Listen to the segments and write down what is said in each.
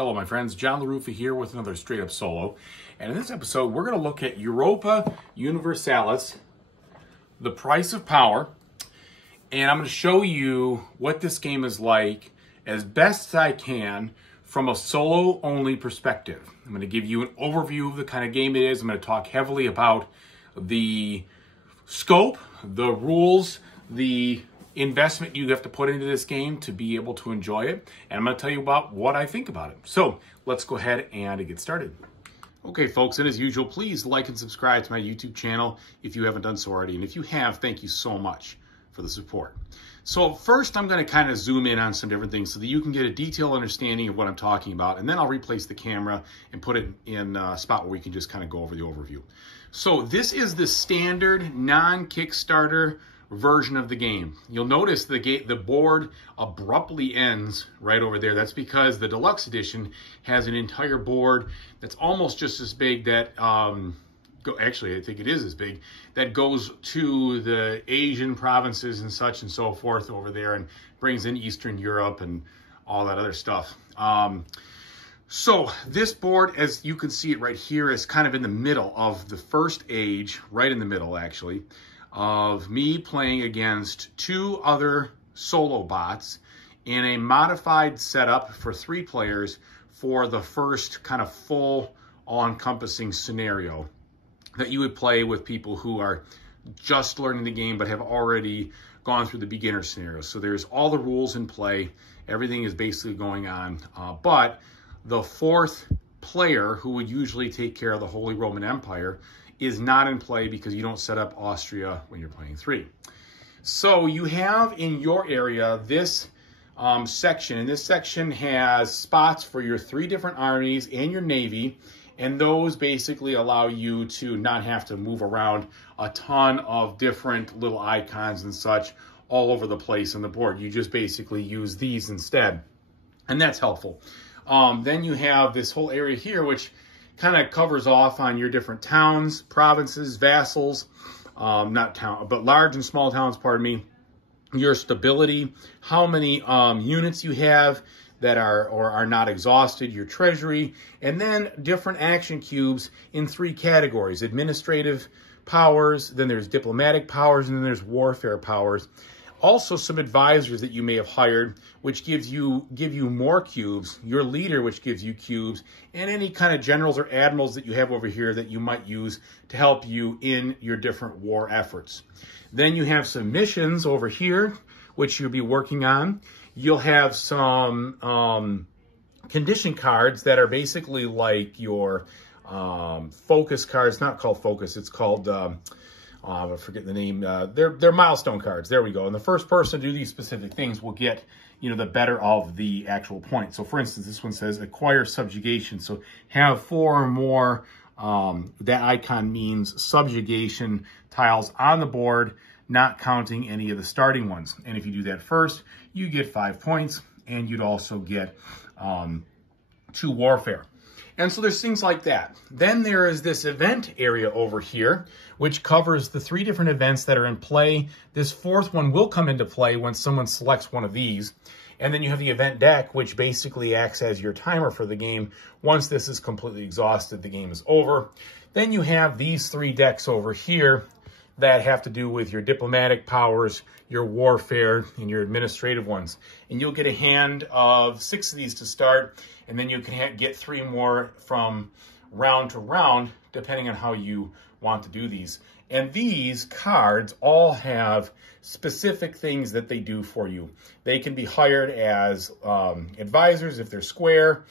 Hello my friends, John LaRuffa here with another straight up solo. And in this episode, we're going to look at Europa Universalis, the price of power. And I'm going to show you what this game is like as best as I can from a solo only perspective. I'm going to give you an overview of the kind of game it is. I'm going to talk heavily about the scope, the rules, the investment you have to put into this game to be able to enjoy it. And I'm going to tell you about what I think about it. So let's go ahead and get started. Okay, folks, and as usual, please like and subscribe to my YouTube channel if you haven't done so already. And if you have, thank you so much for the support. So first, I'm going to kind of zoom in on some different things so that you can get a detailed understanding of what I'm talking about. And then I'll replace the camera and put it in a spot where we can just kind of go over the overview. So this is the standard non-Kickstarter version of the game. You'll notice the board abruptly ends right over there. That's because the deluxe edition has an entire board that's almost just as big that actually I think it is as big, that goes to the Asian provinces and such and so forth over there and brings in Eastern Europe and all that other stuff. So this board, as you can see it right here, is kind of in the middle of the first age, right in the middle actually, of me playing against two other solo bots in a modified setup for 3 players for the first kind of full all-encompassing scenario that you would play with people who are just learning the game but have already gone through the beginner scenario. So there's all the rules in play. Everything is basically going on. But the 4th player, who would usually take care of the Holy Roman Empire, is not in play because you don't set up Austria when you're playing 3. So you have in your area this section, and this section has spots for your 3 different armies and your navy, and those basically allow you to not have to move around a ton of different little icons and such all over the place on the board. You just basically use these instead, and that's helpful. Then you have this whole area here, which kind of covers off on your different towns, provinces, vassals, not town, but large and small towns, pardon me, your stability, how many units you have that are or are not exhausted, your treasury, and then different action cubes in 3 categories: administrative powers, then there's diplomatic powers, and then there's warfare powers. Also some advisors that you may have hired, which give you more cubes, your leader, which gives you cubes, and any kind of generals or admirals that you have over here that you might use to help you in your different war efforts. Then you have some missions over here, which you'll be working on. You'll have some condition cards that are basically like your focus cards. Not called focus, it's called I forget the name. They're milestone cards. There we go. And the first person to do these specific things will get, the better of the actual point. So for instance, this one says acquire subjugation. So have 4 or more. That icon means subjugation tiles on the board, not counting any of the starting ones. And if you do that first, you get 5 points, and you'd also get 2 warfare. And so there's things like that. Then there is this event area over here, which covers the 3 different events that are in play. This 4th one will come into play when someone selects one of these. And then you have the event deck, which basically acts as your timer for the game. Once this is completely exhausted, the game is over. Then you have these 3 decks over here that have to do with your diplomatic powers, your warfare, and your administrative ones. And you'll get a hand of 6 of these to start, and then you can get 3 more from round to round, depending on how you want to do these. And these cards all have specific things that they do for you. They can be hired as advisors if they're square.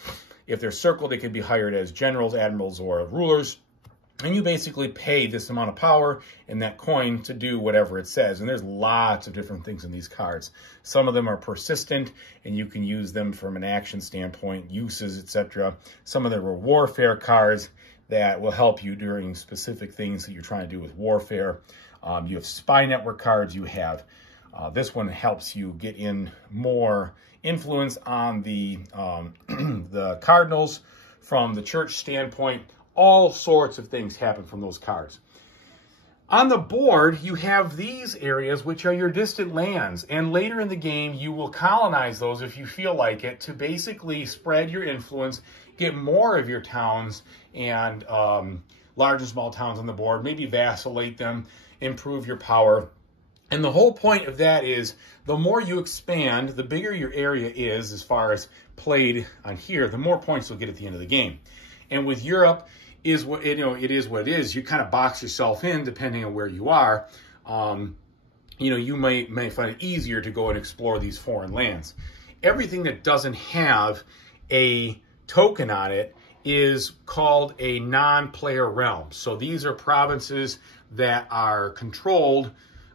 If they're circle, they can be hired as generals, admirals, or rulers. And you basically pay this amount of power in that coin to do whatever it says. And there's lots of different things in these cards. Some of them are persistent, and you can use them from an action standpoint, uses, etc. Some of them are warfare cards that will help you during specific things that you're trying to do with warfare. You have spy network cards. You have this one helps you get in more influence on the the cardinals from the church standpoint. All sorts of things happen from those cards. On the board, you have these areas, which are your distant lands. And later in the game, you will colonize those if you feel like it to basically spread your influence, get more of your towns and large and small towns on the board, maybe vacillate them, improve your power. And the whole point of that is the more you expand, the bigger your area is as far as played on here, the more points you'll get at the end of the game. And with Europe, it is what it is. You kind of box yourself in depending on where you are. You may find it easier to go and explore these foreign lands. Everything that doesn't have a token on it is called a non-player realm. So these are provinces that are controlled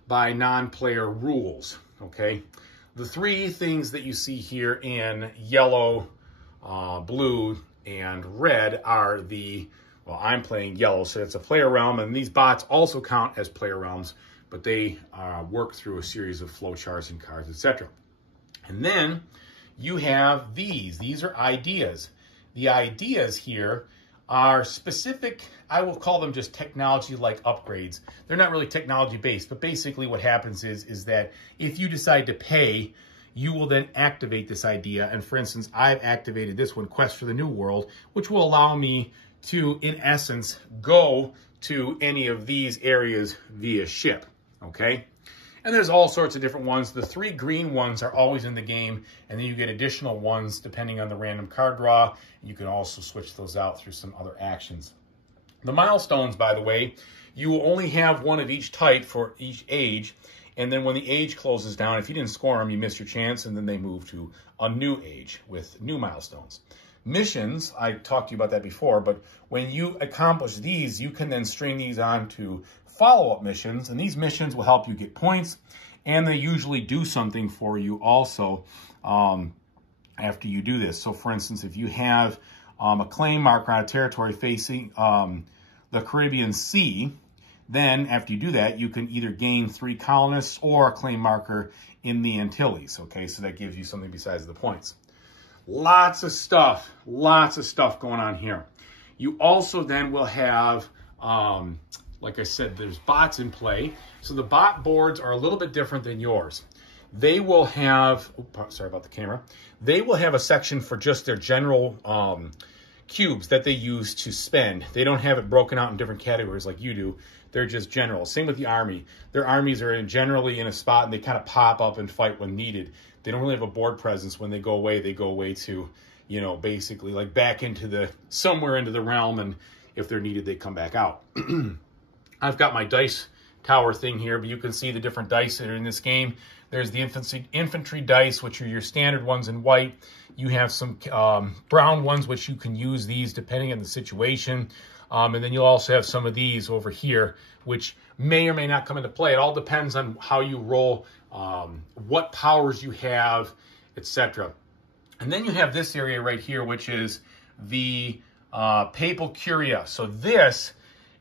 by non-player rules, okay? The three things that you see here in yellow, blue, and red are well, I'm playing yellow, so it's a player realm, and these bots also count as player realms, but they work through a series of flowcharts and cards, etc. And then you have these. These are ideas. The ideas here are specific, I will call them just technology-like upgrades. They're not really technology-based, but basically what happens is that if you decide to pay, you will then activate this idea. And for instance, I've activated this one, Quest for the New World, which will allow me to, in essence, go to any of these areas via ship, okay? And there's all sorts of different ones. The three green ones are always in the game, and then you get additional ones depending on the random card draw. You can also switch those out through some other actions. The milestones, by the way, you will only have one of each type for each age, and then when the age closes down, if you didn't score them, you miss your chance, and then they move to a new age with new milestones. Missions, I talked to you about that before, but when you accomplish these, you can then string these on to follow-up missions, and these missions will help you get points, and they usually do something for you also after you do this. So for instance, if you have a claim marker on a territory facing the Caribbean Sea, then after you do that, you can either gain 3 colonists or a claim marker in the Antilles, okay? So that gives you something besides the points. Lots of stuff going on here. You also then will have, like I said, there's bots in play. So the bot boards are a little bit different than yours. They will have, sorry about the camera. They will have a section for just their general cubes that they use to spend. They don't have it broken out in different categories like you do. They're just general. Same with the army. Their armies are generally in a spot and they kind of pop up and fight when needed. They don't really have a board presence. When they go away to, basically like back into somewhere into the realm, and if they're needed, they come back out. I've got my dice tower thing here, but you can see the different dice that are in this game. There's the infantry dice, which are your standard ones in white. You have some brown ones, which you can use these depending on the situation. And then you'll also have some of these over here, which may or may not come into play. It all depends on how you roll, what powers you have, etc. And then you have this area right here, which is the Papal Curia. So this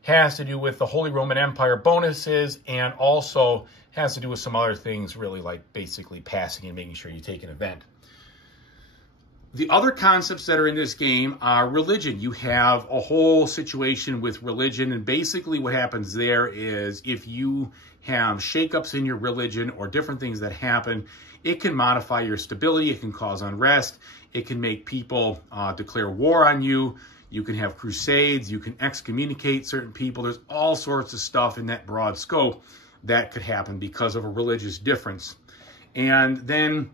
has to do with the Holy Roman Empire bonuses, and also has to do with some other things, really, like basically passing and making sure you take an event. The other concepts that are in this game are religion. You have a whole situation with religion, and basically what happens there is if you have shakeups in your religion or different things that happen, it can modify your stability, it can cause unrest, it can make people declare war on you, you can have crusades, you can excommunicate certain people. There's all sorts of stuff in that broad scope that could happen because of a religious difference. And then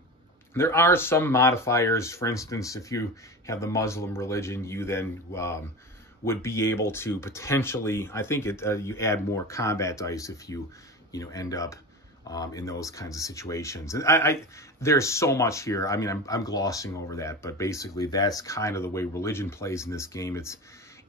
there are some modifiers. For instance, if you have the Muslim religion, you then would be able to potentially, I think you add more combat dice if you end up in those kinds of situations. And there's so much here. I mean, I'm glossing over that, but basically that's kind of the way religion plays in this game.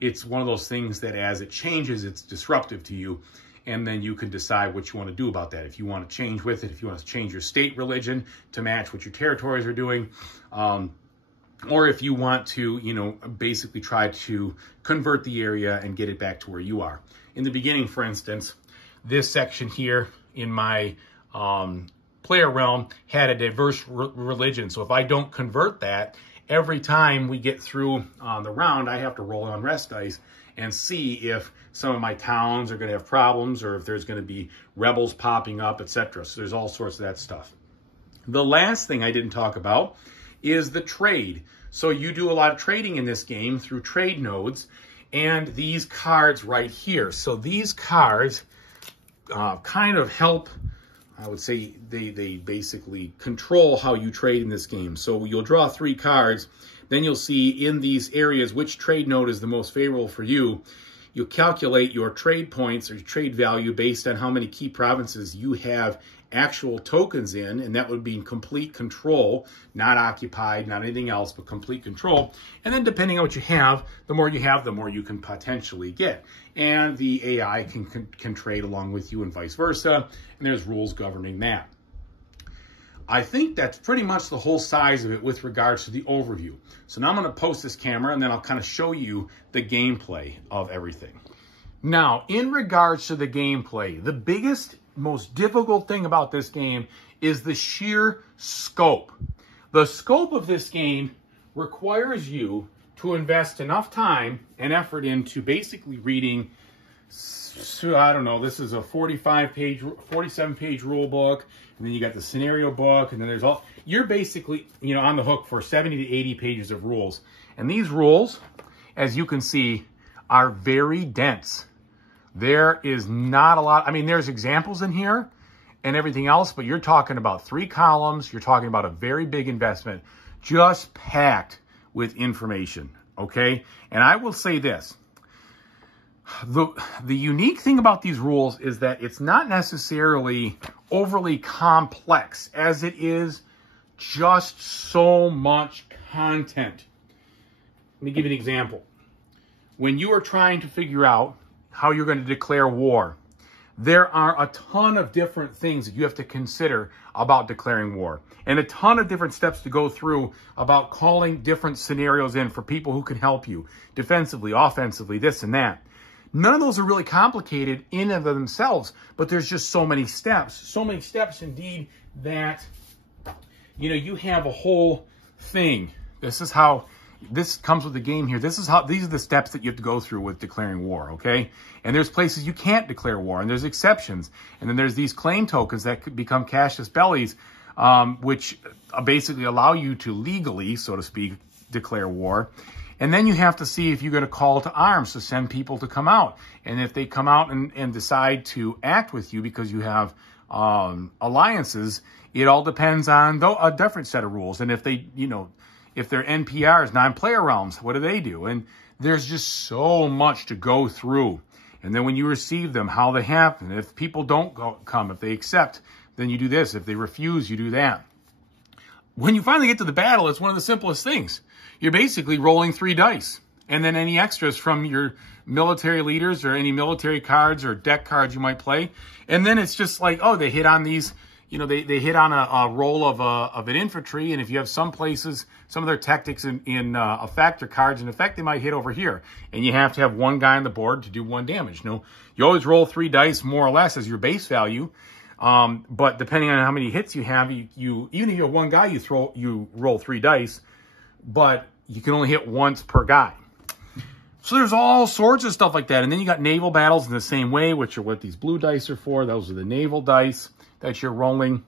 It's one of those things that as it changes, it's disruptive to you. And then you can decide what you want to do about that. If you want to change with it, if you want to change your state religion to match what your territories are doing, or if you want to, basically try to convert the area and get it back to where you are. In the beginning, for instance, this section here in my player realm had a diverse religion. So if I don't convert that, every time we get through the round, I have to roll on rest dice and see if some of my towns are going to have problems or if there's going to be rebels popping up, etc. So there's all sorts of that stuff. The last thing I didn't talk about is the trade. So you do a lot of trading in this game through trade nodes and these cards right here. So these cards kind of help, I would say they basically control how you trade in this game. So you'll draw 3 cards, then you'll see in these areas which trade node is the most favorable for you. You'll calculate your trade points or your trade value based on how many key provinces you have actual tokens in, and that would be in complete control, not occupied, not anything else, but complete control. And then depending on what you have, the more you can potentially get. And the AI can trade along with you and vice versa, and there's rules governing that. I think that's pretty much the whole size of it with regards to the overview. So now I'm going to post this camera, and then I'll kind of show you the gameplay of everything. Now, in regards to the gameplay, the biggest, most difficult thing about this game is the sheer scope. The scope of this game requires you to invest enough time and effort into basically reading, I don't know, this is a 47-page rule book, and then you got the scenario book, and then there's all, you're basically, you know, on the hook for 70 to 80 pages of rules. And these rules, as you can see, are very dense. There is not a lot. I mean, there's examples in here and everything else, but you're talking about 3 columns. You're talking about a very big investment, just packed with information, okay? And I will say this. The unique thing about these rules is that it's not necessarily overly complex, as it is just so much content. Let me give you an example. When you are trying to figure out how you're going to declare war, there are a ton of different things that you have to consider about declaring war, and a ton of different steps to go through about calling different scenarios in for people who can help you defensively, offensively, this and that. None of those are really complicated in and of themselves, but there's just so many steps indeed that, you know, you have a whole thing. This comes with the game here. These are the steps that you have to go through with declaring war, okay? And there's places you can't declare war, and there's exceptions. And then there's these claim tokens that could become cashless bellies, which basically allow you to legally, so to speak, declare war. And then you have to see if you're going to call to arms to send people to come out. And if they come out and decide to act with you because you have alliances, it all depends on a different set of rules. And if they, you know, if they're NPRs, non-player realms, what do they do? And there's just so much to go through. And then when you receive them, how they happen. If people don't come, if they accept, then you do this. If they refuse, you do that. When you finally get to the battle, it's one of the simplest things. You're basically rolling 3 dice. And then any extras from your military leaders or any military cards or deck cards you might play. And then it's just like, oh, they hit on these, you know, they hit on a roll of an infantry, and if you have some places, some of their tactics in effect or cards in effect, they might hit over here, and you have to have 1 guy on the board to do 1 damage. No, you always roll 3 dice more or less as your base value, but depending on how many hits you have, even if you have 1 guy, you roll 3 dice, but you can only hit once per guy. So there's all sorts of stuff like that, and then you got naval battles in the same way, which are what these blue dice are for. Those are the naval dice that you're rolling.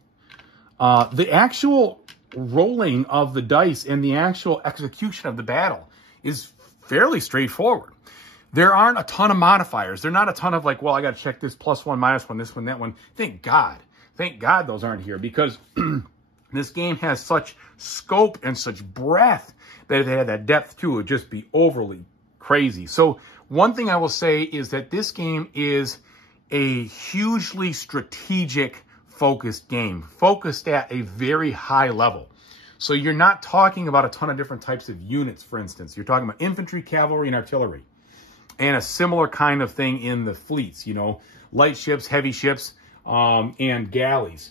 The actual rolling of the dice and the actual execution of the battle is fairly straightforward. There aren't a ton of modifiers. They're not a ton of like, well, I got to check this +1, -1, this one, that one. Thank God. Thank God those aren't here, because this game has such scope and such breadth that if they had that depth too, it would just be overly crazy. So one thing I will say is that this game is a hugely strategic focused game, focused at a very high level. So you're not talking about a ton of different types of units, for instance. You're talking about infantry, cavalry, and artillery. And a similar kind of thing in the fleets, you know, light ships, heavy ships, and galleys.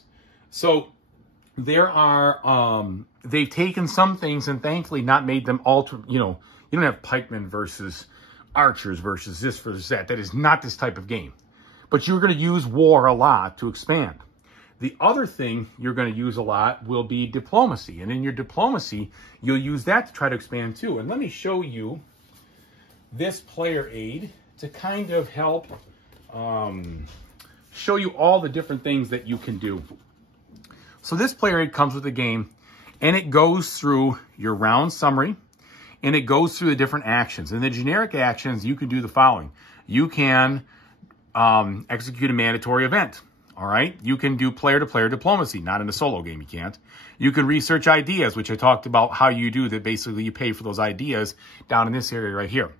So there are, they've taken some things and thankfully not made them alter, you know, you don't have pikemen versus archers versus this versus that. That is not this type of game. But you're going to use war a lot to expand. The other thing you're going to use a lot will be diplomacy. And in your diplomacy, you'll use that to try to expand too. And let me show you this player aid to kind of help show you all the different things that you can do. So this player aid comes with the game, and it goes through your round summary, and it goes through the different actions. And the generic actions, you can do the following. You can execute a mandatory event. All right. You can do player-to-player diplomacy. Not in a solo game, you can't. You can research ideas, which I talked about how you do that. Basically, you pay for those ideas down in this area right here.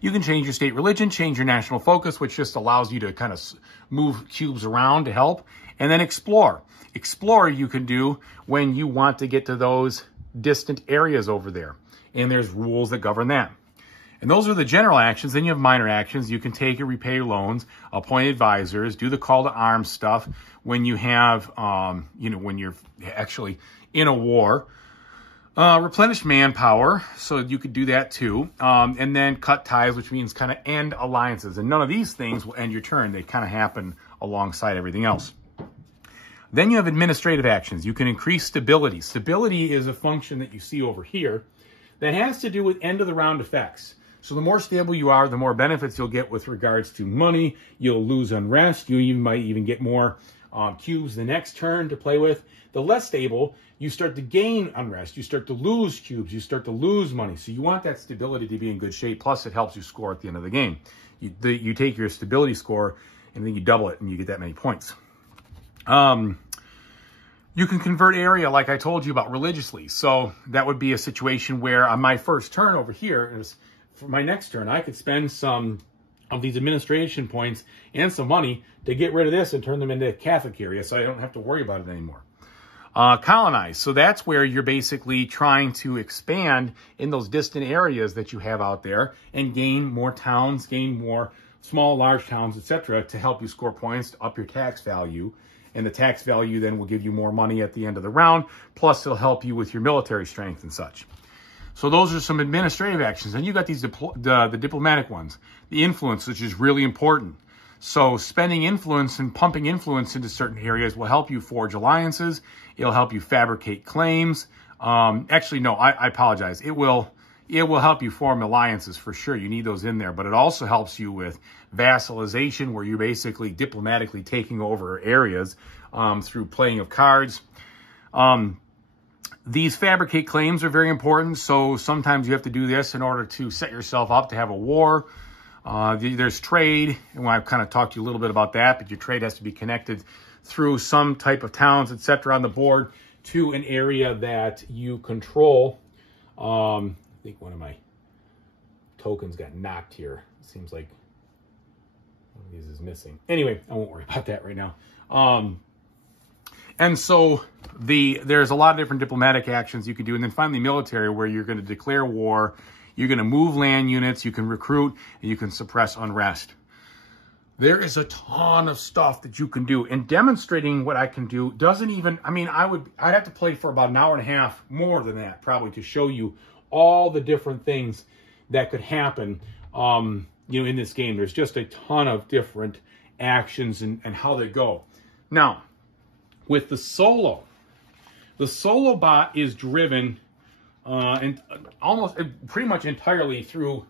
You can change your state religion, change your national focus, which just allows you to kind of move cubes around to help. And then explore. Explore you can do when you want to get to those distant areas over there. And there's rules that govern that. And those are the general actions. Then you have minor actions. You can take or repay loans, appoint advisors, do the call to arms stuff when you have, when you're actually in a war. Replenish manpower, so you could do that too. And then cut ties, which means kind of end alliances. And none of these things will end your turn. They kind of happen alongside everything else. Then you have administrative actions. You can increase stability. Stability is a function that you see over here that has to do with end of the round effects. So the more stable you are, the more benefits you'll get with regards to money. You'll lose unrest. You might even get more cubes the next turn to play with. The less stable, you start to gain unrest. You start to lose cubes. You start to lose money. So you want that stability to be in good shape. Plus, it helps you score at the end of the game. You take your stability score, and then you double it, and you get that many points. You can convert area, like I told you about, religiously. So that would be a situation where on my first turn over here, for my next turn, I could spend some of these administration points and some money to get rid of this and turn them into a Catholic area so I don't have to worry about it anymore. Colonize. So that's where you're basically trying to expand in those distant areas that you have out there and gain more towns, gain more small, large towns, etc. to help you score points to up your tax value. And the tax value then will give you more money at the end of the round. Plus, it'll help you with your military strength and such. So those are some administrative actions. And you got these the diplomatic ones. The influence, which is really important. So spending influence and pumping influence into certain areas will help you forge alliances. It'll help you fabricate claims. Actually, no, I apologize. It will help you form alliances for sure. You need those in there. But it also helps you with vassalization, where you're basically diplomatically taking over areas through playing of cards. These fabricate claims are very important. So sometimes you have to do this in order to set yourself up to have a war. There's trade, and I've kind of talked to you a little bit about that, but your trade has to be connected through some type of towns, etc. on the board to an area that you control. I think one of my tokens got knocked here. It seems like one of these is missing. Anyway, I won't worry about that right now. And so there's a lot of different diplomatic actions you can do. And then finally military, where you're going to declare war. You're going to move land units, you can recruit, and you can suppress unrest. There is a ton of stuff that you can do. And demonstrating what I can do doesn't even, I'd have to play for about an hour and a half, more than that probably, to show you all the different things that could happen in this game. There's just a ton of different actions and how they go. Now, with the solo bot is driven and almost pretty much entirely through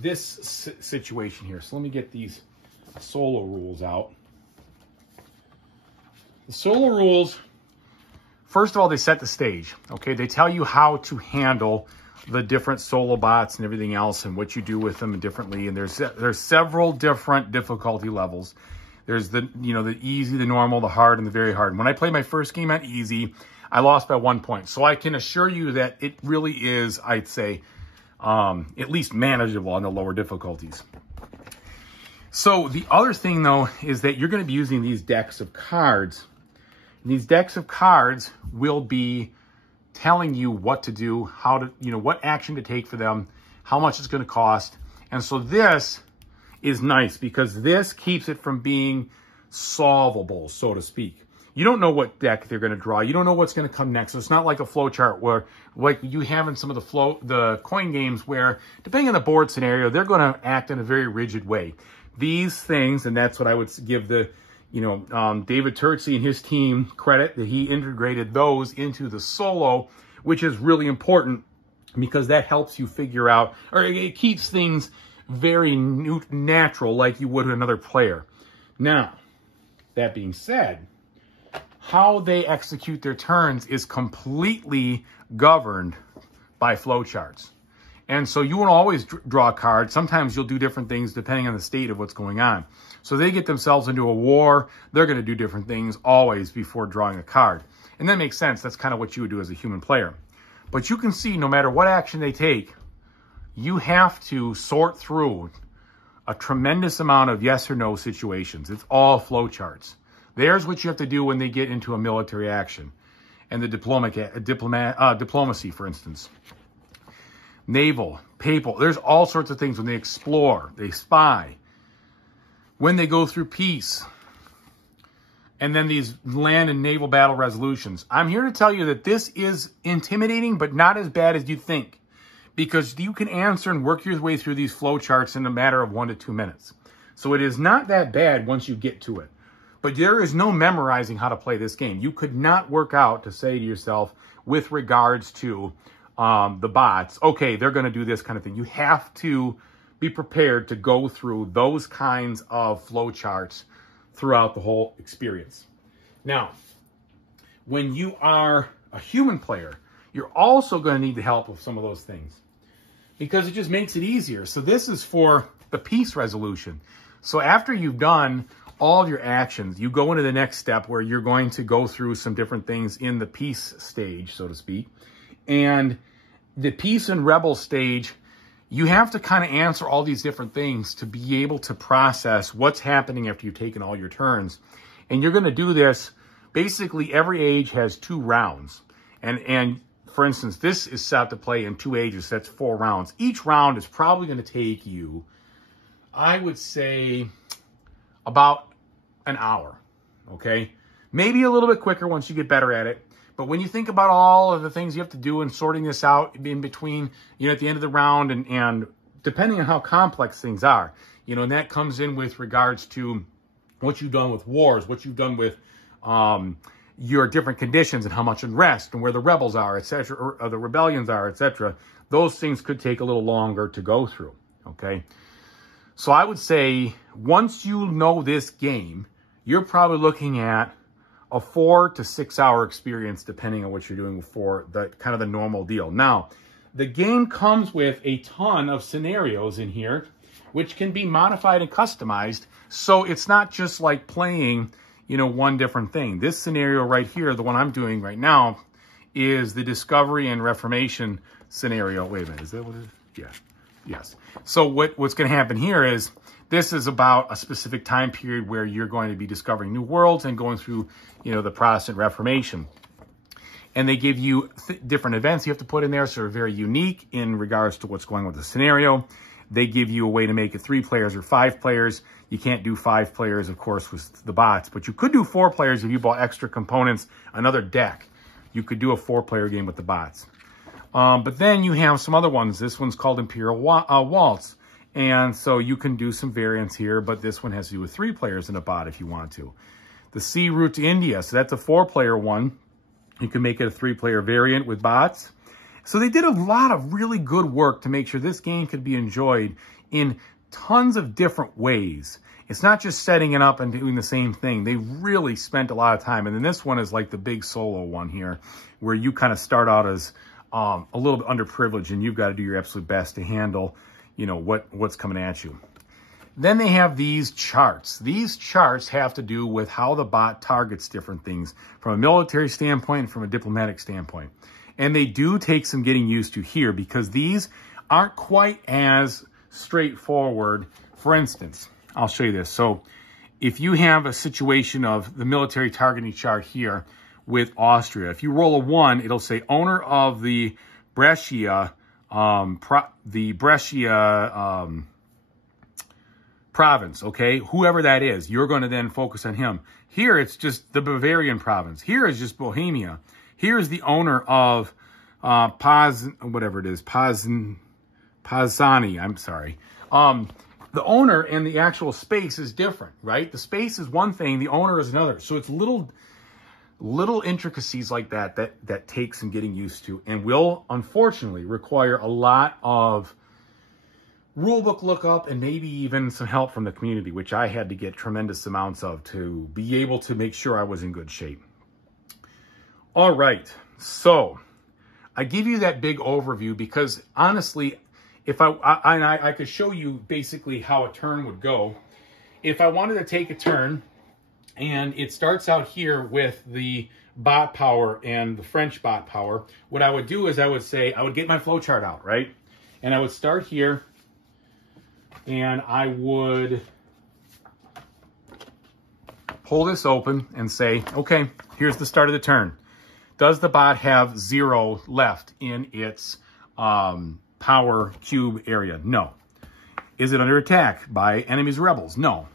this situation here. So let me get these solo rules out. The solo rules, first of all, they set the stage. Okay, they tell you how to handle the different solo bots and everything else, and what you do with them differently. And there's several different difficulty levels. There's the easy, the normal, the hard, and the very hard. And when I played my first game on easy, I lost by 1 point. So I can assure you that it really is, I'd say, at least manageable on the lower difficulties. So the other thing, though, is that you're going to be using these decks of cards. And these decks of cards will be telling you what to do, how to, what action to take for them, how much it's going to cost. And so this is nice because this keeps it from being solvable, so to speak. You don't know what deck they're going to draw. You don't know what's going to come next. So it's not like a flow chart where, like you have in some of the coin games, where depending on the board scenario, they're going to act in a very rigid way. These things, and that's what I would give the, David Turtsey and his team credit, that he integrated those into the solo, which is really important because that helps you figure out, or it keeps things very natural like you would another player. Now, that being said, how they execute their turns is completely governed by flowcharts. And so you won't always draw a card. Sometimes you'll do different things depending on the state of what's going on. So they get themselves into a war, they're going to do different things always before drawing a card. And that makes sense. That's kind of what you would do as a human player. But you can see no matter what action they take, you have to sort through a tremendous amount of yes or no situations. It's all flowcharts. There's what you have to do when they get into a military action. And the diplomacy, for instance. Naval, papal, there's all sorts of things when they explore, they spy. When they go through peace. And then these land and naval battle resolutions. I'm here to tell you that this is intimidating, but not as bad as you think. Because you can answer and work your way through these flowcharts in a matter of 1 to 2 minutes. So it is not that bad once you get to it. But there is no memorizing how to play this game. You could not work out to say to yourself, with regards to the bots, okay, they're going to do this kind of thing. You have to be prepared to go through those kinds of flowcharts throughout the whole experience. Now, when you are a human player, you're also going to need the help of some of those things because it just makes it easier. So this is for the peace resolution. So after you've done all of your actions, you go into the next step where you're going to go through some different things in the peace stage, so to speak. And the peace and rebel stage, you have to kind of answer all these different things to be able to process what's happening after you've taken all your turns. And you're going to do this, basically every age has 2 rounds. And for instance, this is set to play in 2 ages, so that's 4 rounds. Each round is probably going to take you, I would say, about an hour, okay? Maybe a little bit quicker once you get better at it. But when you think about all of the things you have to do and sorting this out in between, you know, at the end of the round and depending on how complex things are, you know, and that comes in with regards to what you've done with wars, what you've done with your different conditions and how much unrest and where the rebels are, etc., or the rebellions are, etc. Those things could take a little longer to go through, okay? So I would say once you know this game, you're probably looking at a 4 to 6 hour experience, depending on what you're doing for the kind of the normal deal. Now, the game comes with a ton of scenarios in here, which can be modified and customized. So it's not just like playing, you know, one different thing. This scenario right here, the one I'm doing right now, is the Discovery and Reformation scenario. Wait a minute, is that what it is? Yeah. Yes. So what's going to happen here is this is about a specific time period where you're going to be discovering new worlds and going through, you know, the Protestant Reformation. And they give you different events you have to put in there, so they're very unique in regards to what's going on with the scenario. They give you a way to make it 3 players or 5 players. You can't do 5 players, of course, with the bots, but you could do 4 players if you bought extra components, another deck. You could do a 4-player game with the bots. But then you have some other ones. This one's called Imperial Waltz. And so you can do some variants here, but this one has to do with 3 players in a bot if you want to. The Sea Route to India, so that's a 4-player one. You can make it a 3-player variant with bots. So they did a lot of really good work to make sure this game could be enjoyed in tons of different ways. It's not just setting it up and doing the same thing. They really spent a lot of time. And then this one is like the big solo one here, where you kind of start out as a little bit underprivileged and you've got to do your absolute best to handle, you know, what's coming at you. Then they have these charts. These charts have to do with how the bot targets different things from a military standpoint and from a diplomatic standpoint. And they do take some getting used to here because these aren't quite as straightforward. For instance, I'll show you this. So if you have a situation of the military targeting chart here with Austria, if you roll a 1, it'll say owner of the Brescia province, okay? Whoever that is, you're going to then focus on him. Here, it's just the Bavarian province. Here is just Bohemia. Here's the owner of Pazzani, I'm sorry. The owner and the actual space is different, right? The space is one thing, the owner is another. So it's little Little intricacies like that take some getting used to, and will unfortunately require a lot of rulebook lookup and maybe even some help from the community, which I had to get tremendous amounts of to be able to make sure I was in good shape. All right, so I give you that big overview because honestly, if I could show you basically how a turn would go. If I wanted to take a turn, and it starts out here with the bot power and the French bot power, what I would do is I would get my flow chart out, right? And I would start here, and I would pull this open and say, okay, here's the start of the turn. Does the bot have 0 left in its power cube area? No. Is it under attack by enemies or rebels? No.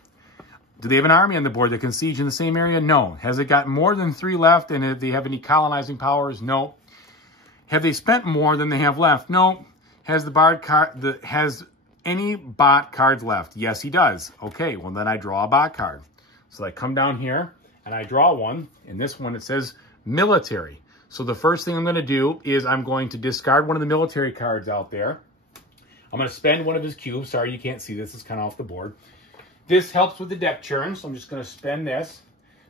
Do they have an army on the board that can siege in the same area? No. Has it got more than 3 left, and do they have any colonizing powers? No. Have they spent more than they have left? No. Has has any bot cards left? Yes, he does. Okay, well then I draw a bot card. So I come down here and I draw one. In this one it says military. So the first thing I'm going to do is I'm going to discard one of the military cards out there. I'm going to spend one of his cubes. Sorry, you can't see this. It's kind of off the board. This helps with the deck churn, so I'm just going to spend this.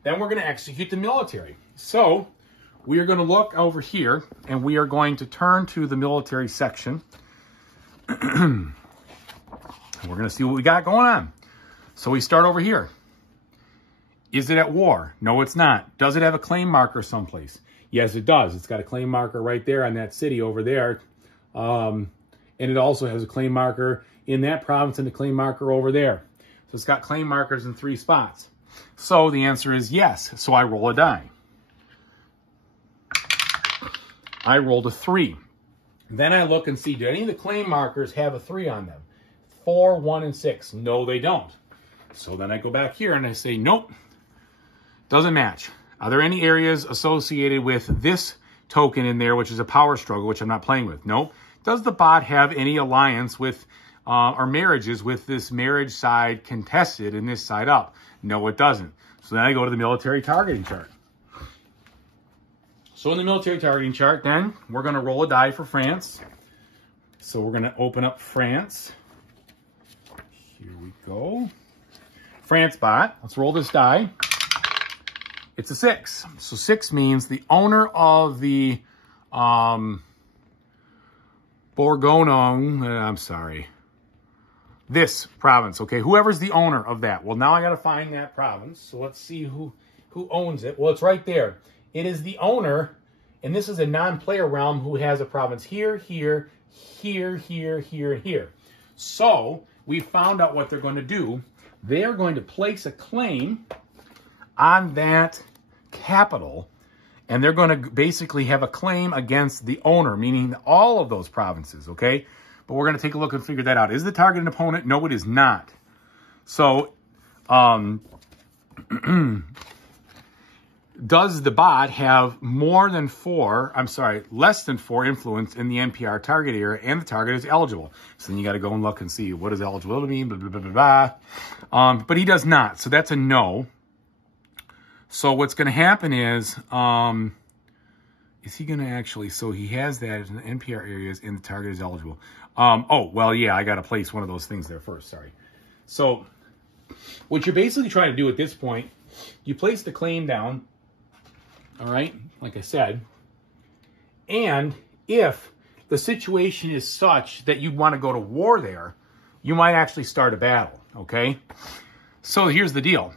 Then we're going to execute the military. So we are going to look over here, and we are going to turn to the military section. And we're going to see what we got going on. So we start over here. Is it at war? No, it's not. Does it have a claim marker someplace? Yes, it does. It's got a claim marker right there on that city over there. And it also has a claim marker in that province and a claim marker over there. So it's got claim markers in 3 spots. So the answer is yes. So I roll a die. I rolled a 3. Then I look and see, do any of the claim markers have a 3 on them? 4, 1, and 6. No, they don't. So then I go back here and I say, nope, doesn't match. Are there any areas associated with this token in there, which is a power struggle, which I'm not playing with? No. Does the bot have any alliance with or marriages with this marriage side contested and this side up? No, it doesn't. So then I go to the military targeting chart. So in the military targeting chart, then we're going to roll a die for France. So we're going to open up France. Here we go. France bot. Let's roll this die. It's a 6. So 6 means the owner of the this province, okay? Whoever's the owner of that. Well, now I got to find that province. So let's see who owns it. Well, it's right there. It is the owner, and this is a non-player realm who has a province here, here, here, here, here, and here. So we found out what they're going to do. They're going to place a claim on that capital, and they're going to basically have a claim against the owner, meaning all of those provinces, okay? But we're going to take a look and figure that out. Is the target an opponent? No, it is not. So, does the bot have less than 4 influence in the NPR target area, and the target is eligible? So then you got to go and look and see what does eligibility mean, blah, blah, blah, blah, blah. But he does not, so that's a no. So what's going to happen is he going to actually, so he has that in the NPR areas and the target is eligible. Oh, well, yeah, I got to place one of those things there first, sorry. So what you're basically trying to do at this point, you place the claim down, all right, like I said, and if the situation is such that you want to go to war there, you might actually start a battle, okay? So here's the deal.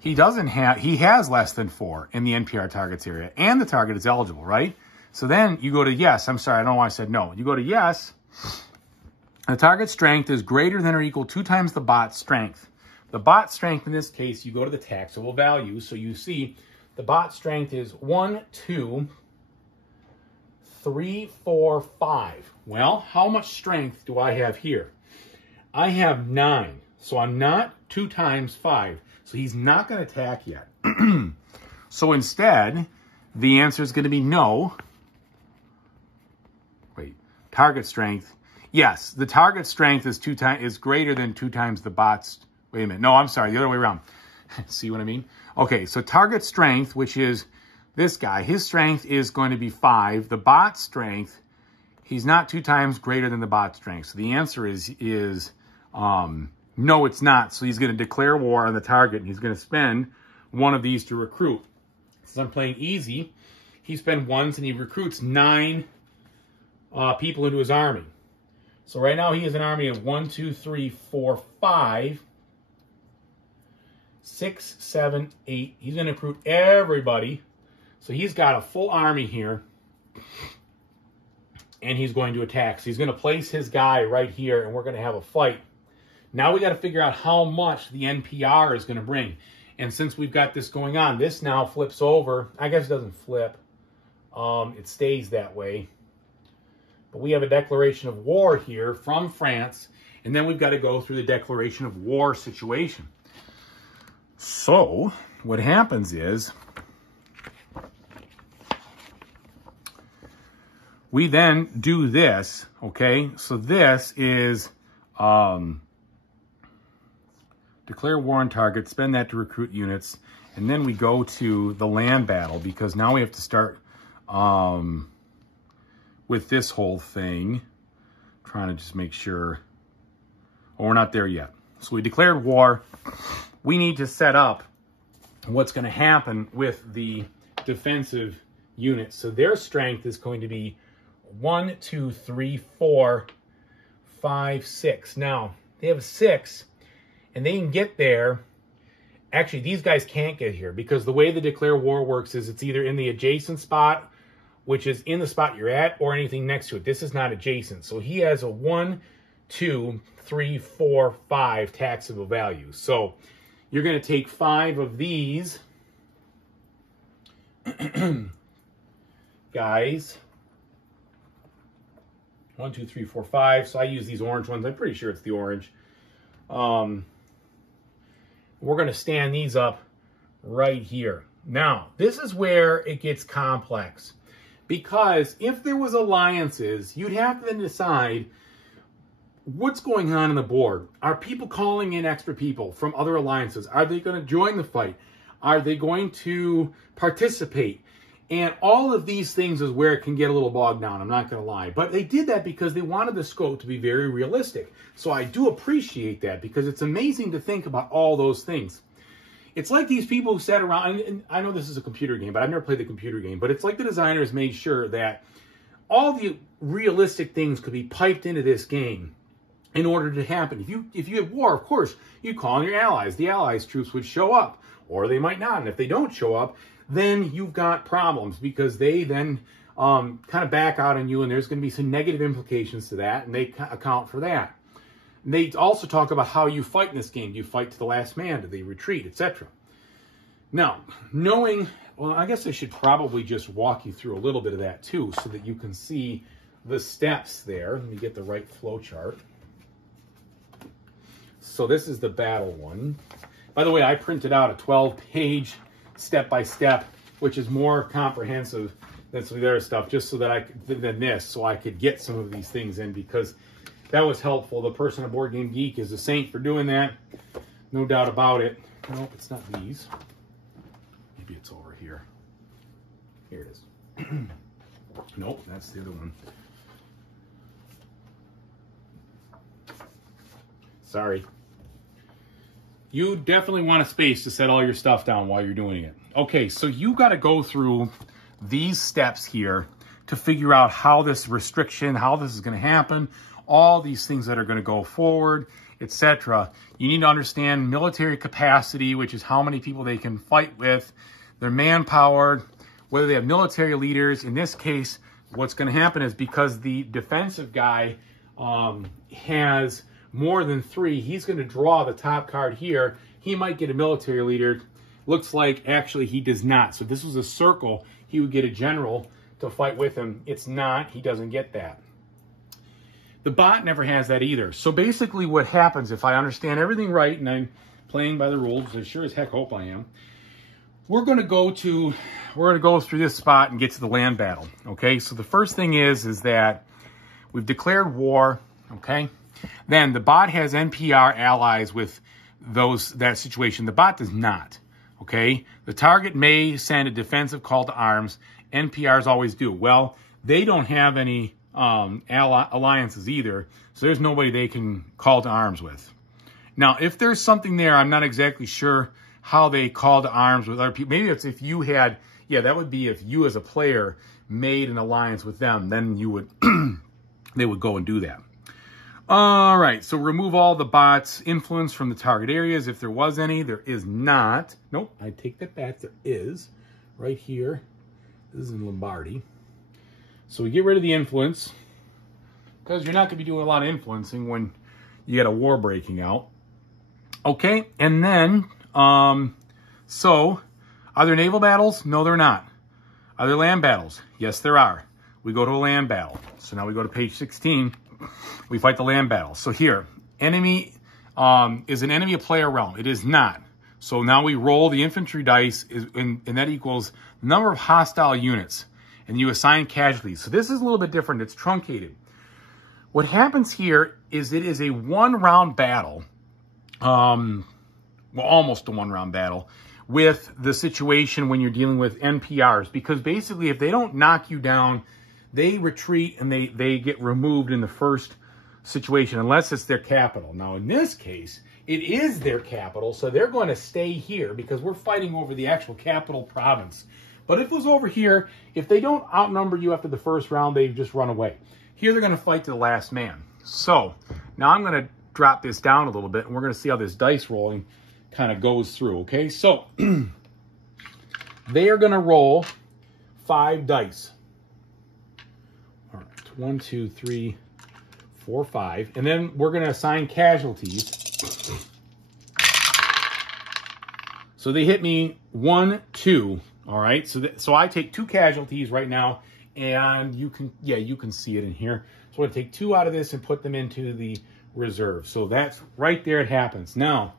He has less than 4 in the NPR targets area, and the target is eligible, right? So then you go to yes. I'm sorry, I don't know why I said no. You go to yes. The target strength is greater than or equal 2 times the bot's strength. The bot strength in this case, you go to the taxable value. So you see the bot strength is 1, 2, 3, 4, 5. Well, how much strength do I have here? I have 9. So I'm not 2 times 5. So he's not going to attack yet. So instead, the answer is going to be no. Wait, target strength. Yes, the target strength is greater than 2 times the bot's. Wait a minute. No, I'm sorry. The other way around. See what I mean? Okay, so target strength, which is this guy, his strength is going to be 5. The bot's strength, he's not 2 times greater than the bot's strength. So the answer is no, it's not. So he's going to declare war on the target, and he's going to spend one of these to recruit. Since I'm playing easy, he spends 1s and he recruits 9 people into his army. So right now he has an army of 1, 2, 3, 4, 5, 6, 7, 8. He's going to recruit everybody. So he's got a full army here. And he's going to attack. So he's going to place his guy right here, and we're going to have a fight. Now we got to figure out how much the NPR is going to bring. And since we've got this going on, this now flips over. I guess it doesn't flip. It stays that way. But we have a declaration of war here from France. And then we've got to go through the declaration of war situation. So what happens is we then do this, okay? So this is declare war on target, spend that to recruit units, and then we go to the land battle because now we have to start with this whole thing. Trying to just make sure. Oh, we're not there yet. So we declared war. We need to set up what's going to happen with the defensive units. So their strength is going to be 1, 2, 3, 4, 5, 6. Now, they have a 6, and they can get there. Actually, these guys can't get here because the way the declare war works is it's either in the adjacent spot, which is in the spot you're at, or anything next to it. This is not adjacent. So he has a 1, 2, 3, 4, 5 taxable value. So you're going to take 5 of these guys. 1, 2, 3, 4, 5. So I use these orange ones. I'm pretty sure it's the orange. We're going to stand these up right here. Now, this is where it gets complex. Because if there was alliances, you'd have to then decide what's going on the board. Are people calling in extra people from other alliances? Are they going to join the fight? Are they going to participate? And all of these things is where it can get a little bogged down, I'm not going to lie. But they did that because they wanted the scope to be very realistic. So I do appreciate that because it's amazing to think about all those things. It's like these people who sat around, and I know this is a computer game, but I've never played the computer game, but it's like the designers made sure that all the realistic things could be piped into this game in order to happen. If you had war, of course, you'd call on your allies. The allies' troops would show up, or they might not. And if they don't show up, then you've got problems because they then kind of back out on you, and there's going to be some negative implications to that, and they account for that. And they also talk about how you fight in this game. Do you fight to the last man? Do they retreat, etc.? Now, knowing, well, I guess I should probably just walk you through a little bit of that too so that you can see the steps there. Let me get the right flow chart. So this is the battle one. By the way, I printed out a 12-page step-by-step, which is more comprehensive than some of the other stuff, just so that so I could get some of these things in because that was helpful. The person at Board Game Geek is a saint for doing that. No doubt about it. Nope, it's not these. Maybe it's over here. Here it is. Nope, that's the other one. Sorry. You definitely want a space to set all your stuff down while you're doing it. Okay, so you got to go through these steps here to figure out how this restriction, how this is going to happen, all these things that are going to go forward, etc. You need to understand military capacity, which is how many people they can fight with, their manpower, whether they have military leaders. In this case, what's going to happen is because the defensive guy has more than 3, he's going to draw the top card here. He might get a military leader. Looks like actually he does not. So if this was a circle, he would get a general to fight with him. It's not. He doesn't get that. The bot never has that either. So basically what happens, if I understand everything right and I'm playing by the rules, I sure as heck hope I am, we're going to go through this spot and get to the land battle. Okay, so the first thing is that we've declared war. Okay, then the bot has NPR allies with that situation. The bot does not. Okay, the target may send a defensive call to arms. NPRs always do. Well, they don't have any alliances either, so there's nobody they can call to arms with. Now, if there's something there, I'm not exactly sure how they call to arms with other people. Maybe it's if you had, yeah, that would be if you as a player made an alliance with them, then you would, they would go and do that. All right, so remove all the bots' influence from the target areas. If there was any, there is not. Nope, I take that back. There is right here. This is in Lombardy. So we get rid of the influence because you're not going to be doing a lot of influencing when you get a war breaking out. Okay, and then, so are there naval battles? No, they're not. Are there land battles? Yes, there are. We go to a land battle. So now we go to page 16. We fight the land battle. So here, enemy, is an enemy a player realm? It is not. So now we roll the infantry dice, and that equals the number of hostile units. And you assign casualties. So this is a little bit different. It's truncated. What happens here is it is a one-round battle. Well, almost a one-round battle with the situation when you're dealing with NPRs. Because basically, if they don't knock you down, they retreat and they get removed in the first situation, unless it's their capital. Now, in this case, it is their capital, so they're going to stay here because we're fighting over the actual capital province. But if it was over here, if they don't outnumber you after the first round, they just run away. Here, they're going to fight to the last man. So, now I'm going to drop this down a little bit, and we're going to see how this dice rolling kind of goes through, okay? So, they are going to roll 5 dice. All right, 1, 2, 3, 4, 5. And then we're going to assign casualties. So they hit me 1, 2. All right, so I take 2 casualties right now, and you can see it in here. So I'm going to take 2 out of this and put them into the reserve. So that's right there. It happens. Now,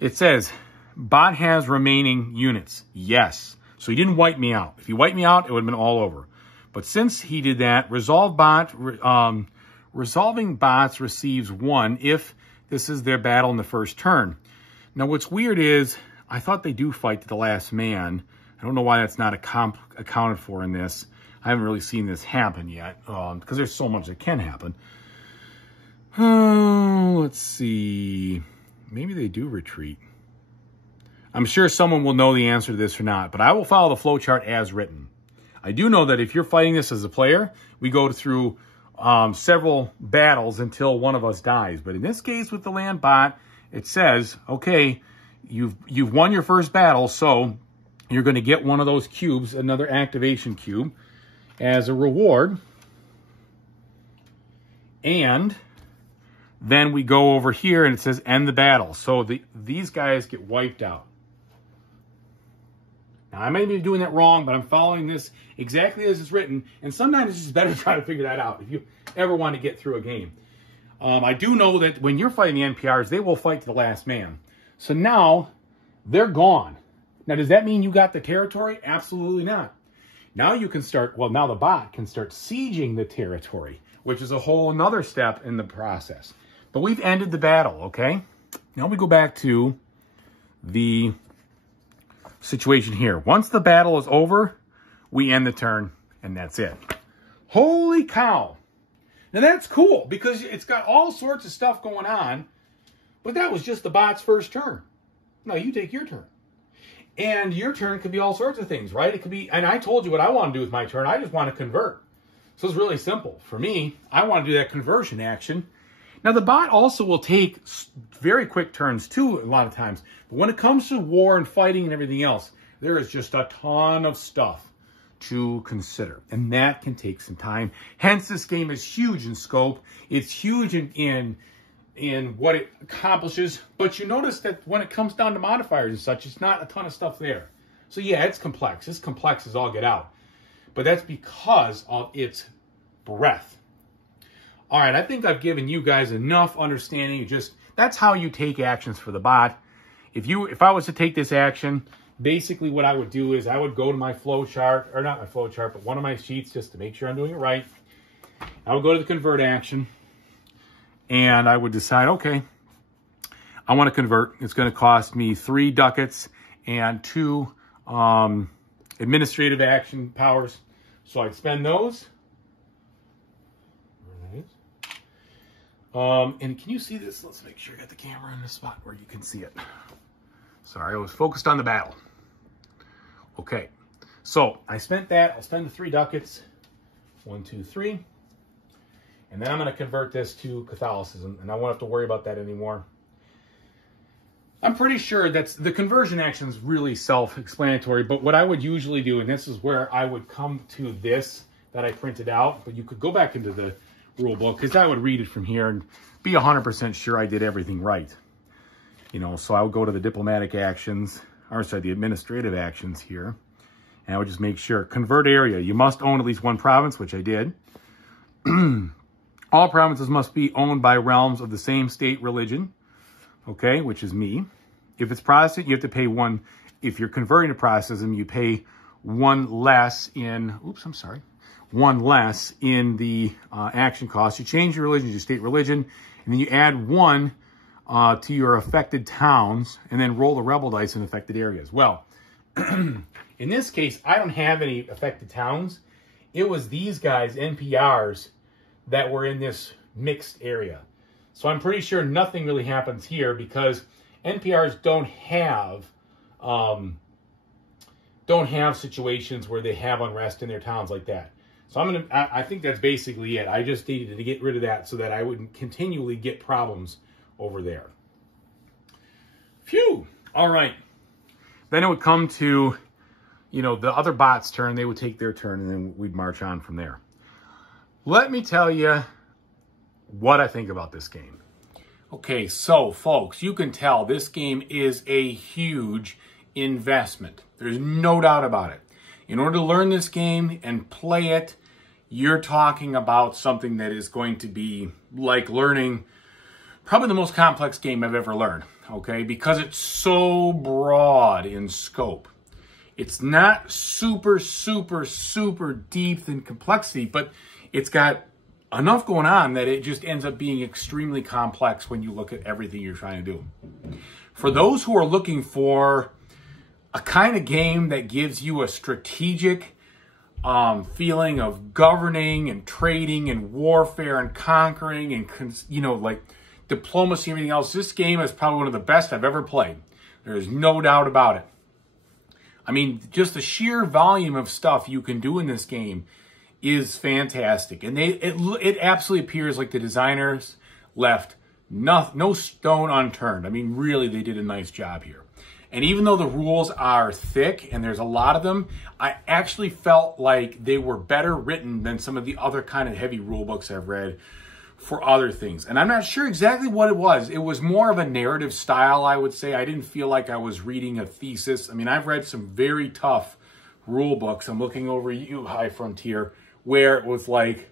it says, bot has remaining units. Yes. So he didn't wipe me out. If he wiped me out, it would have been all over. But since he did that, resolving bots receives 1 if this is their battle in the first turn. Now, what's weird is I thought they do fight to the last man. I don't know why that's not accounted for in this. I haven't really seen this happen yet because there's so much that can happen. Let's see. Maybe they do retreat. I'm sure someone will know the answer to this or not, but I will follow the flowchart as written. I do know that if you're fighting this as a player, we go through several battles until one of us dies. But in this case with the land bot, it says, okay, you've won your first battle, so you're going to get one of those cubes, another activation cube, as a reward. And then we go over here and it says end the battle. So these guys get wiped out. Now, I may be doing that wrong, but I'm following this exactly as it's written. And sometimes it's just better to try to figure that out if you ever want to get through a game. I do know that when you're fighting the NPRs, they will fight to the last man. So now they're gone. Now, does that mean you got the territory? Absolutely not. Now you can start, well, now the bot can start sieging the territory, which is a whole another step in the process. But we've ended the battle, okay? Now we go back to the situation here. Once the battle is over, we end the turn, and that's it. Holy cow. Now that's cool, because it's got all sorts of stuff going on, but that was just the bot's first turn. Now you take your turn. And your turn could be all sorts of things, right? It could be, and I told you what I want to do with my turn. I just want to convert. So it's really simple. For me, I want to do that conversion action. Now, the bot also will take very quick turns, too, a lot of times. But when it comes to war and fighting and everything else, there is just a ton of stuff to consider. And that can take some time. Hence, this game is huge in scope. It's huge in what it accomplishes. But you notice that when it comes down to modifiers and such, it's not a ton of stuff there. So, yeah, it's complex. It's complex as all get out. But that's because of its breadth. All right, I think I've given you guys enough understanding. Just that's how you take actions for the bot. If I was to take this action, basically what I would do is I would go to my flow chart, or not my flow chart, but one of my sheets just to make sure I'm doing it right. I would go to the convert action, and I would decide, okay, I want to convert. It's going to cost me 3 ducats and 2 administrative action powers. So I'd spend those. And can you see this? Let's make sure I got the camera in the spot where you can see it. Sorry, I was focused on the battle. Okay, so I spent that. I'll spend the 3 ducats. 1, 2, 3. And then I'm going to convert this to Catholicism, and I won't have to worry about that anymore. I'm pretty sure that's the conversion action is really self-explanatory, but what I would usually do, and this is where I would come to this that I printed out, but you could go back into the rule book, because I would read it from here and be 100% sure I did everything right. You know, so I would go to the diplomatic actions, or sorry, the administrative actions here, and I would just make sure. Convert area. You must own at least 1 province, which I did. All provinces must be owned by realms of the same state religion, okay, which is me. If it's Protestant, you have to pay 1. If you're converting to Protestantism, you pay 1 less in, oops, I'm sorry, 1 less in the action cost. You change your religion to state religion, and then you add 1 to your affected towns, and then roll the rebel dice in affected areas. Well, in this case, I don't have any affected towns. It was these guys, NPRs, that were in this mixed area. So I'm pretty sure nothing really happens here because NPRs don't have situations where they have unrest in their towns like that. So I think that's basically it. I just needed to get rid of that so that I wouldn't continually get problems over there. Phew. All right. Then it would come to, you know, the other bots' turn. They would take their turn, and then we'd march on from there. Let me tell you what I think about this game. Okay, so, folks, you can tell this game is a huge investment. There's no doubt about it. In order to learn this game and play it, you're talking about something that is going to be like learning probably the most complex game I've ever learned, okay? Because it's so broad in scope. It's not super, super, super deep in complexity, but it's got enough going on that it just ends up being extremely complex when you look at everything you're trying to do. For those who are looking for a kind of game that gives you a strategic feeling of governing and trading and warfare and conquering and, you know, like diplomacy and everything else, this game is probably one of the best I've ever played. There's no doubt about it. I mean, just the sheer volume of stuff you can do in this game is fantastic. And it absolutely appears like the designers left no stone unturned. I mean, really, they did a nice job here. And even though the rules are thick and there's a lot of them, I actually felt like they were better written than some of the other kind of heavy rule books I've read for other things. And I'm not sure exactly what it was. It was more of a narrative style, I would say. I didn't feel like I was reading a thesis. I mean, I've read some very tough rule books. I'm looking over you, High Frontier, where it was like,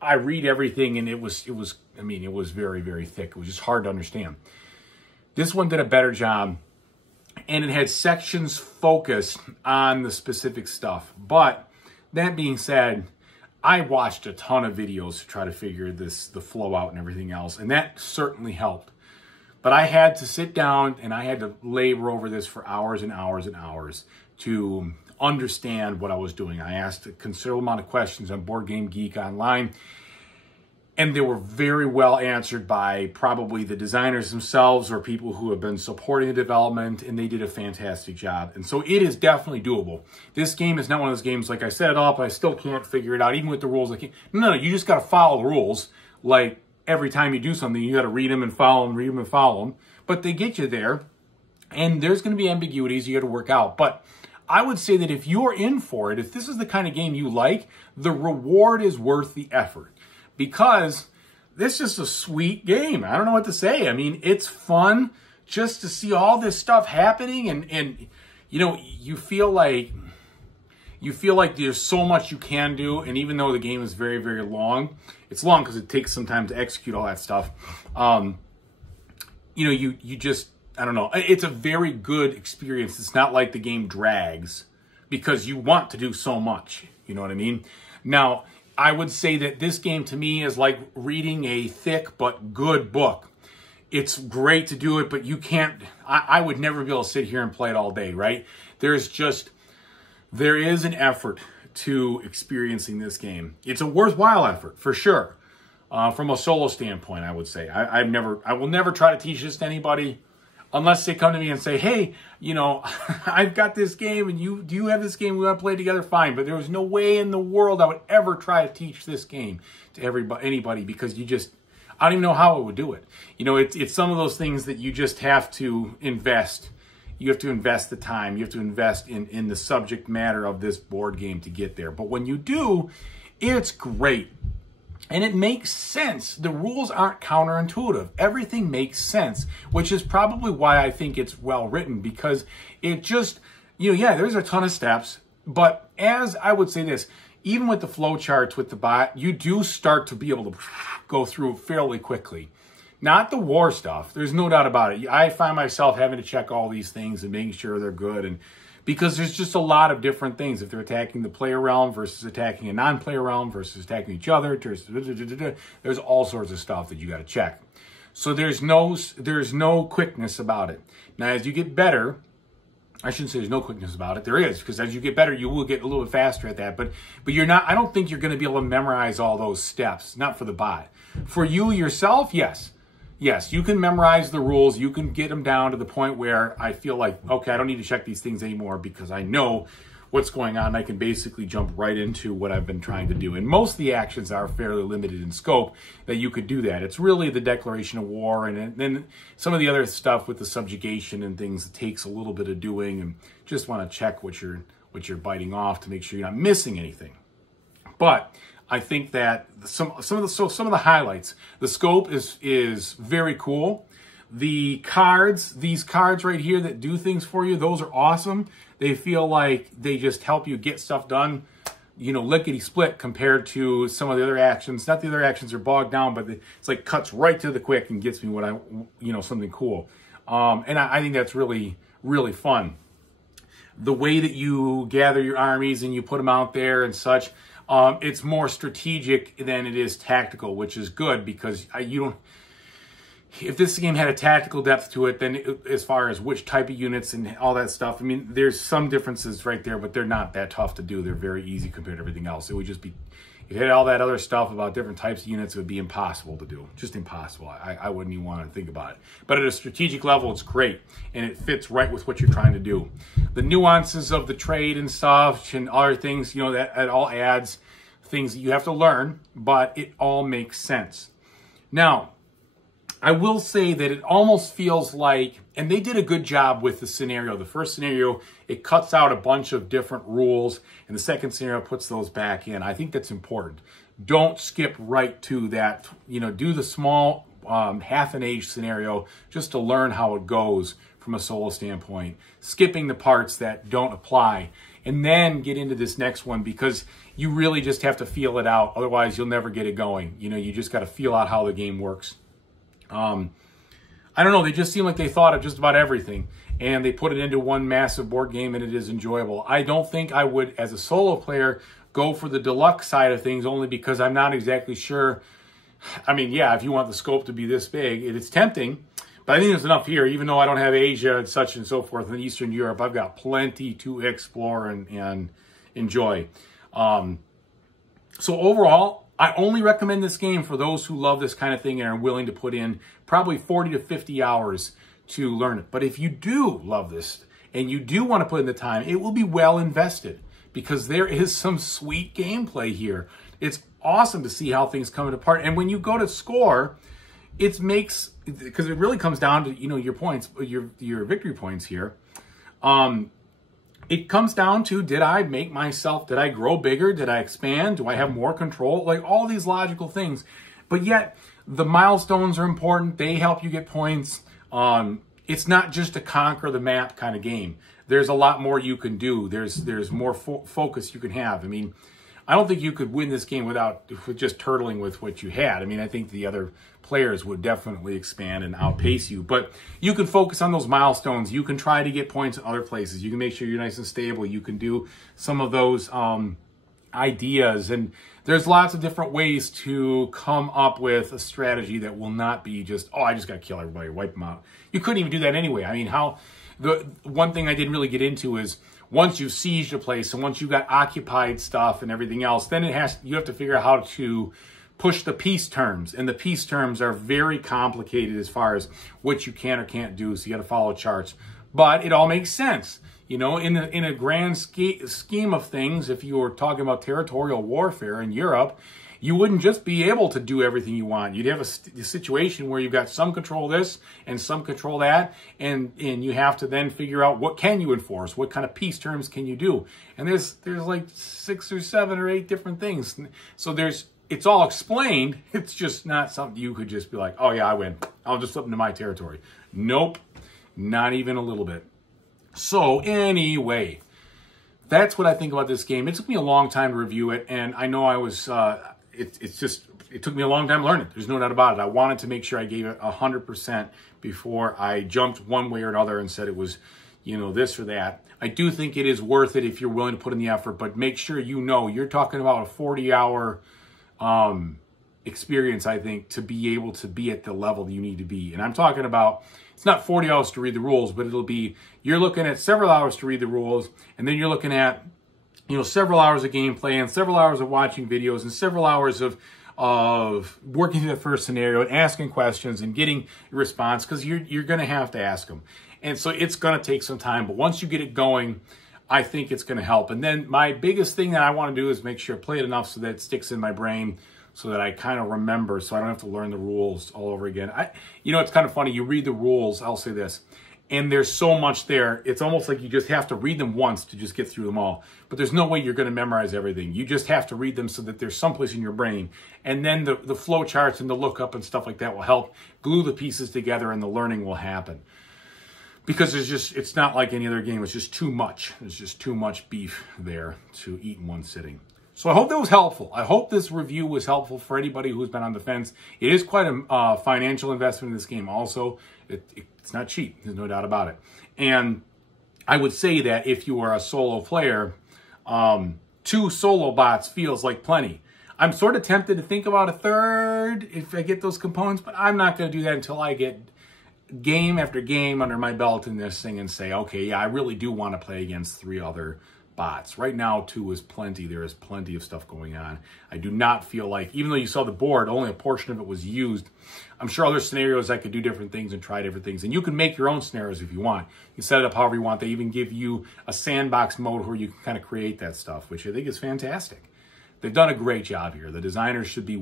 I read everything and it was very, very thick. It was just hard to understand. This one did a better job, and it had sections focused on the specific stuff. But that being said, I watched a ton of videos to try to figure the flow out and everything else, and that certainly helped. But I had to sit down and I had to labor over this for hours and hours and hours to understand what I was doing. I asked a considerable amount of questions on Board Game Geek online, and they were very well answered by probably the designers themselves or people who have been supporting the development, and they did a fantastic job. And so it is definitely doable. This game is not one of those games, like I set it up, I still can't figure it out, even with the rules. No, you just got to follow the rules. Like, every time you do something, you got to read them and follow them, read them and follow them. But they get you there, and there's going to be ambiguities you got to work out. But I would say that if you're in for it, if this is the kind of game you like, the reward is worth the effort. Because this is a sweet game. I don't know what to say. I mean, it's fun just to see all this stuff happening, and you know, you feel like there's so much you can do, and even though the game is very, very long, it's long because it takes some time to execute all that stuff. You know, you just, I don't know. It's a very good experience. It's not like the game drags because you want to do so much. You know what I mean? Now, I would say that this game to me is like reading a thick but good book. It's great to do it, but you can't, I would never be able to sit here and play it all day, right? There is an effort to experiencing this game. It's a worthwhile effort, for sure. From a solo standpoint, I would say. I will never try to teach this to anybody unless they come to me and say, hey, you know, I've got this game and do you have this game? We want to play together? Fine. But there was no way in the world I would ever try to teach this game to anybody, because I don't even know how I would do it. You know, it's some of those things that you just have to invest. You have to invest the time. You have to invest in the subject matter of this board game to get there. But when you do, it's great. And it makes sense. The rules aren't counterintuitive. Everything makes sense, which is probably why I think it's well written, because it just, you know, yeah, there's a ton of steps. But as I would say this, even with the flow charts with the bot, you do start to be able to go through fairly quickly. Not the war stuff. There's no doubt about it. I find myself having to check all these things and making sure they're good, and because there's just a lot of different things. If they're attacking the player realm versus attacking a non-player realm versus attacking each other, there's all sorts of stuff that you got to check. So there's no quickness about it. Now, as you get better, I shouldn't say there's no quickness about it. There is, because as you get better, you will get a little bit faster at that. But you're not. I don't think you're going to be able to memorize all those steps. Not for the bot. For you yourself, yes. Yes, you can memorize the rules. You can get them down to the point where I feel like, okay, I don't need to check these things anymore because I know what's going on. I can basically jump right into what I've been trying to do. And most of the actions are fairly limited in scope that you could do that. It's really the declaration of war, and then some of the other stuff with the subjugation and things that takes a little bit of doing, and just want to check what you're biting off to make sure you're not missing anything. But I think that some of the highlights, the scope is very cool. The cards, these cards right here that do things for you, those are awesome. They feel like they just help you get stuff done, you know, lickety split compared to some of the other actions. Not the other actions are bogged down, but it's like cuts right to the quick and gets me what something cool. And I think that's really, really fun. The way that you gather your armies and you put them out there and such, it's more strategic than it is tactical, which is good, because if this game had a tactical depth to it, then as far as which type of units and all that stuff, I mean, there's some differences right there, but they're not that tough to do. They're very easy compared to everything else. It would just be, if you had all that other stuff about different types of units, it would be impossible to do. Just impossible. I wouldn't even want to think about it. But at a strategic level, it's great, and it fits right with what you're trying to do. The nuances of the trade and stuff and other things, you know, that all adds things that you have to learn, but it all makes sense. Now, I will say that it almost feels like, and they did a good job with the scenario. The first scenario, it cuts out a bunch of different rules, and the second scenario puts those back in. I think that's important. Don't skip right to that. You know, do the small half an age scenario just to learn how it goes from a solo standpoint, skipping the parts that don't apply, and then get into this next one, because you really just have to feel it out. Otherwise, you'll never get it going. You know, you just got to feel out how the game works. I don't know, they just seem like they thought of just about everything, and they put it into one massive board game, and it is enjoyable. I don't think I would, as a solo player, go for the deluxe side of things, only because I'm not exactly sure. I mean, yeah, if you want the scope to be this big, it's tempting, but I think there's enough here. Even though I don't have Asia and such and so forth in Eastern Europe, I've got plenty to explore and enjoy. So overall, I only recommend this game for those who love this kind of thing and are willing to put in probably 40 to 50 hours to learn it. But if you do love this and you do want to put in the time, it will be well invested, because there is some sweet gameplay here. It's awesome to see how things come apart. And when you go to score, it makes, because it really comes down to, you know, your points, your victory points here. It comes down to, did I grow bigger? Did I expand? Do I have more control? Like all these logical things. But yet, the milestones are important. They help you get points. It's not just a conquer the map kind of game. There's a lot more you can do. There's more focus you can have. I mean, I don't think you could win this game with just turtling with what you had. I mean, I think the other players would definitely expand and outpace you. But you can focus on those milestones. You can try to get points in other places. You can make sure you're nice and stable. You can do some of those ideas, and there's lots of different ways to come up with a strategy that will not be just, oh, I just got to kill everybody, wipe them out. You couldn't even do that anyway. I mean, the one thing I didn't really get into is once you've sieged a place and once you got occupied stuff and everything else, then you have to figure out how to push the peace terms, and the peace terms are very complicated as far as what you can or can't do, so you got to follow charts. But it all makes sense. You know, in a grand scheme of things, if you were talking about territorial warfare in Europe, you wouldn't just be able to do everything you want. You'd have a situation where you've got some control of this and some control that, and you have to then figure out what can you enforce, what kind of peace terms can you do. And there's like 6 or 7 or 8 different things. So it's all explained. It's just not something you could just be like, oh yeah, I win. I'll just flip into my territory. Nope, not even a little bit. So anyway, that's what I think about this game. It took me a long time to review it, and I know I was, it took me a long time to learn it. There's no doubt about it. I wanted to make sure I gave it 100% before I jumped one way or another and said it was, you know, this or that. I do think it is worth it if you're willing to put in the effort, but make sure you know you're talking about a 40-hour experience, I think, to be able to be at the level that you need to be. And I'm talking about, it's not 40 hours to read the rules, but it'll be, you're looking at several hours to read the rules, and then you're looking at, you know, several hours of gameplay and several hours of watching videos and several hours of working through the first scenario and asking questions and getting a response, because you're going to have to ask them. And so it's going to take some time, but once you get it going, I think it's going to help. And then my biggest thing that I want to do is make sure I play it enough so that it sticks in my brain, so that I kind of remember, so I don't have to learn the rules all over again. You know, it's kind of funny. You read the rules, I'll say this, and there's so much there. It's almost like you just have to read them once to just get through them all. But there's no way you're going to memorize everything. You just have to read them so that there's someplace in your brain. And then the flow charts and the lookup and stuff like that will help glue the pieces together, and the learning will happen. Because it's not like any other game. It's just too much. There's just too much beef there to eat in one sitting. So I hope that was helpful. I hope this review was helpful for anybody who's been on the fence. It is quite a financial investment in this game also. It's not cheap. There's no doubt about it. And I would say that if you are a solo player, 2 solo bots feels like plenty. I'm sort of tempted to think about a third if I get those components, but I'm not going to do that until I get game after game under my belt in this thing and say, okay, yeah, I really do want to play against 3 other bots. Right now, 2 is plenty. There is plenty of stuff going on. I do not feel like, even though you saw the board, only a portion of it was used. I'm sure other scenarios I could do different things and try different things. And you can make your own scenarios if you want. You set it up however you want. They even give you a sandbox mode where you can kind of create that stuff, which I think is fantastic. They've done a great job here. The designers should be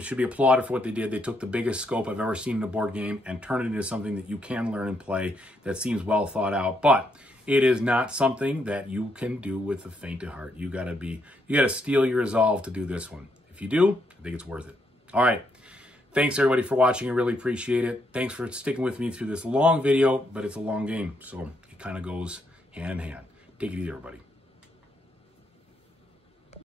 should be applauded for what they did. They took the biggest scope I've ever seen in a board game and turned it into something that you can learn and play that seems well thought out. But it is not something that you can do with a faint of heart. You gotta steel your resolve to do this one. If you do, I think it's worth it. All right. Thanks everybody for watching. I really appreciate it. Thanks for sticking with me through this long video, but it's a long game, so it kind of goes hand in hand. Take it easy, everybody.